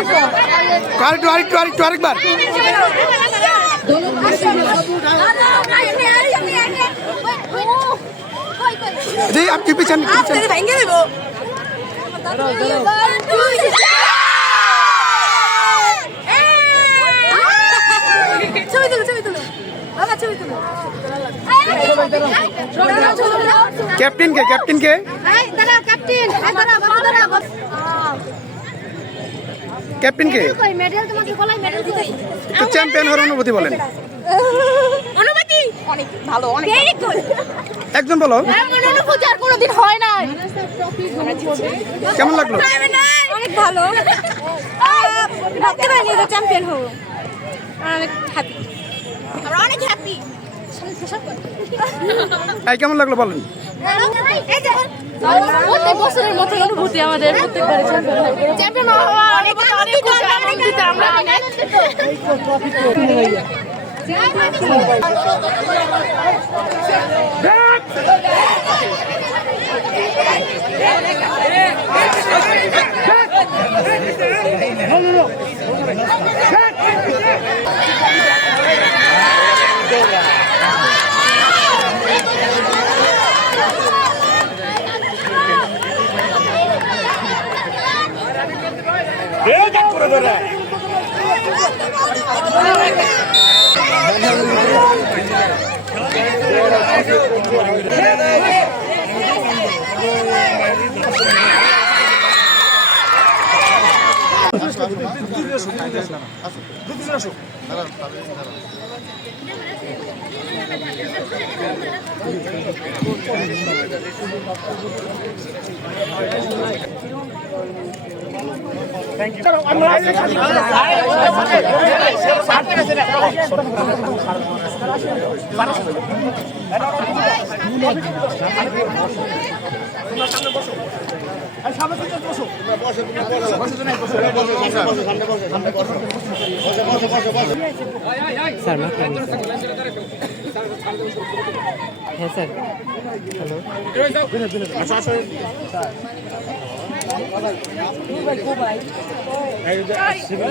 আরেকটু আরেকটু আরেকটু আরেকবার। জি আপনি পিছন ছবি তুলো ছবি তুলো বাবা ছবি তুলো ক্যাপ্টেন কে? ক্যাপ্টেন কে? দাঁড়া ক্যাপ্টেন দাঁড়া ক্যাপ্টেন কে মেডেল তোমাকে বলাই মেডেল দিতে একটু চ্যাম্পিয়ন হওয়ার অনুভূতি বলেন অনুমতি অনেক ভালো অনেক ভেরি গুড একজন বলো অনুভূতি আর কোনোদিন হয় নাই কেমন লাগল অনেক ভালো ভাবতে পারিনি যে চ্যাম্পিয়ন হব অনেক হ্যাপি আমরা অনেক হ্যাপি এই কেমন লাগল বলেন প্রত্যেক বছরের মতো অনুভূতি আমাদের প্রত্যেকবারে চ্যাম্পিয়ন করে ধরে どうしたこと? আসুক দুজন আসুক। আপনার সামনে বসুন স্যার হ্যাঁ স্যার হ্যালো সিভিল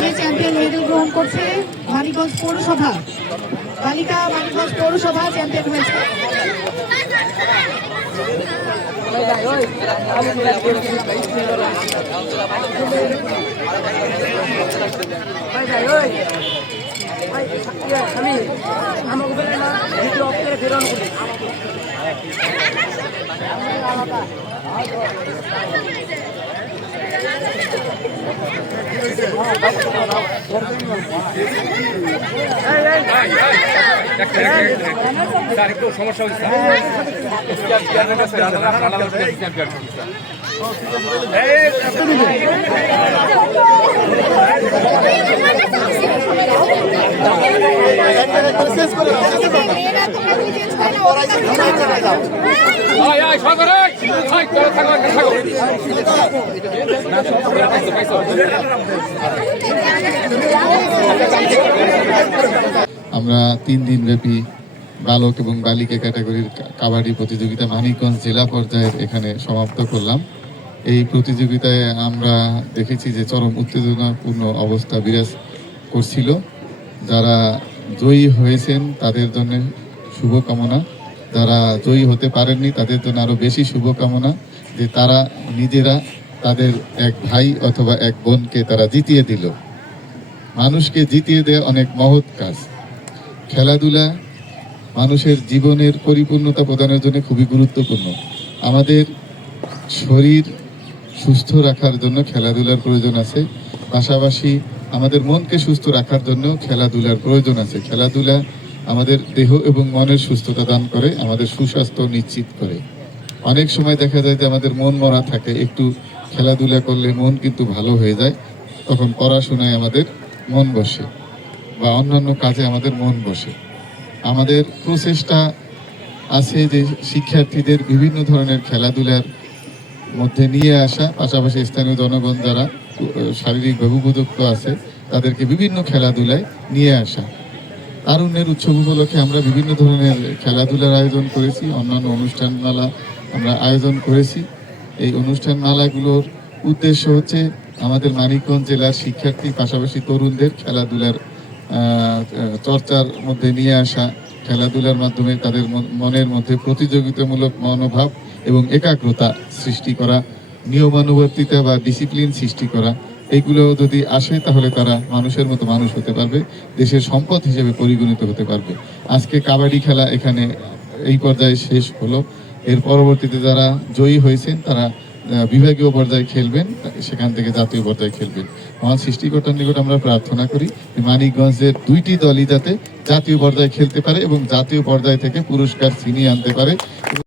যে চ্যাম্পিয়ন মেডেল গ্রহণ করছে মানিকগঞ্জ পৌরসভা। বালিকা মানিকগঞ্জ পৌরসভা চ্যাম্পিয়ন হয়েছে। স্যার একটু সমস্যা থাকো না সব পুরো পাইছো পাইছো আমরা তিন দিন ব্যাপী বালক এবং বালিকা ক্যাটাগরির কাবাডি প্রতিযোগিতা মানিকগঞ্জ জেলা পর্যায়ের এখানে সমাপ্ত করলাম। এই প্রতিযোগিতায় আমরা দেখেছি যে চরম উত্তেজনাপূর্ণ অবস্থা বিরাজ করছিল। যারা জয়ী হয়েছেন তাদের জন্য শুভকামনা। যারা জয়ী হতে পারেননি তাদের জন্য আরও বেশি শুভকামনা যে তারা নিজেরা তাদের এক ভাই অথবা এক বোনকে তারা জিতিয়ে দিল। মানুষকে জিতিয়ে দেওয়া অনেক মহৎ কাজ। খেলাধুলা মানুষের জীবনের পরিপূর্ণতা প্রদানের জন্য খুবই গুরুত্বপূর্ণ। আমাদের শরীর সুস্থ রাখার জন্য খেলাধুলার প্রয়োজন আছে। পাশাপাশি আমাদের মনকে সুস্থ রাখার জন্য খেলাধুলার প্রয়োজন আছে। খেলাধুলা আমাদের দেহ এবং মনের সুস্থতা দান করে, আমাদের সুস্বাস্থ্য নিশ্চিত করে। অনেক সময় দেখা যায় যে আমাদের মন মরা থাকে, একটু খেলাধুলা করলে মন কিন্তু ভালো হয়ে যায়। তখন পড়াশোনায় আমাদের মন বসে বা অন্যান্য কাজে আমাদের মন বসে। আমাদের প্রচেষ্টা আছে যে শিক্ষার্থীদের বিভিন্ন ধরনের খেলাধুলার মধ্যে নিয়ে আসা পাশাপাশি স্থানীয় জনগণ যারা আহ, শারীরিকভাবে উপযুক্ত আছে তাদেরকে বিভিন্ন খেলাধুলায় নিয়ে আসা। তারুণ্যের উৎসব উপলক্ষে আমরা বিভিন্ন ধরনের খেলাধুলার আয়োজন করেছি অন্যান্য অনুষ্ঠানমালা আমরা আয়োজন করেছি। এই অনুষ্ঠানমালাগুলোর উদ্দেশ্য হচ্ছে আমাদের মানিকগঞ্জ জেলার শিক্ষার্থী, পাশাপাশি তরুণদের খেলাধুলার চর্চার মধ্যে নিয়ে আসা, খেলাধুলার মাধ্যমে তাদের মন- মনের মধ্যে প্রতিযোগিতামূলক মনোভাব এবং একাগ্রতা সৃষ্টি করা, নিয়মানুবর্তিতা বা ডিসিপ্লিন সৃষ্টি করা এইগুলো যদি আসে তাহলে তারা মানুষের মতো মানুষ হতে পারবে, দেশের সম্পদ হিসেবে পরিগণিত হতে পারবে। আজকে কাবাডি খেলা এখানে এই পর্যায়ে শেষ হলো। এর পরবর্তীতে যারা জয়ী হয়েছেন, তারা বিভাগীয় পর্যায়ে খেলবেন, সেখান থেকে জাতীয় পর্যায়ে খেলবেন। মহান সৃষ্টিকর্তার নিকট আমরা প্রার্থনা করি মানিকগঞ্জের দুইটি দলই যাতে জাতীয় পর্যায়ে খেলতে পারে এবং জাতীয় পর্যায় থেকে পুরস্কার ছিনিয়ে আনতে পারে।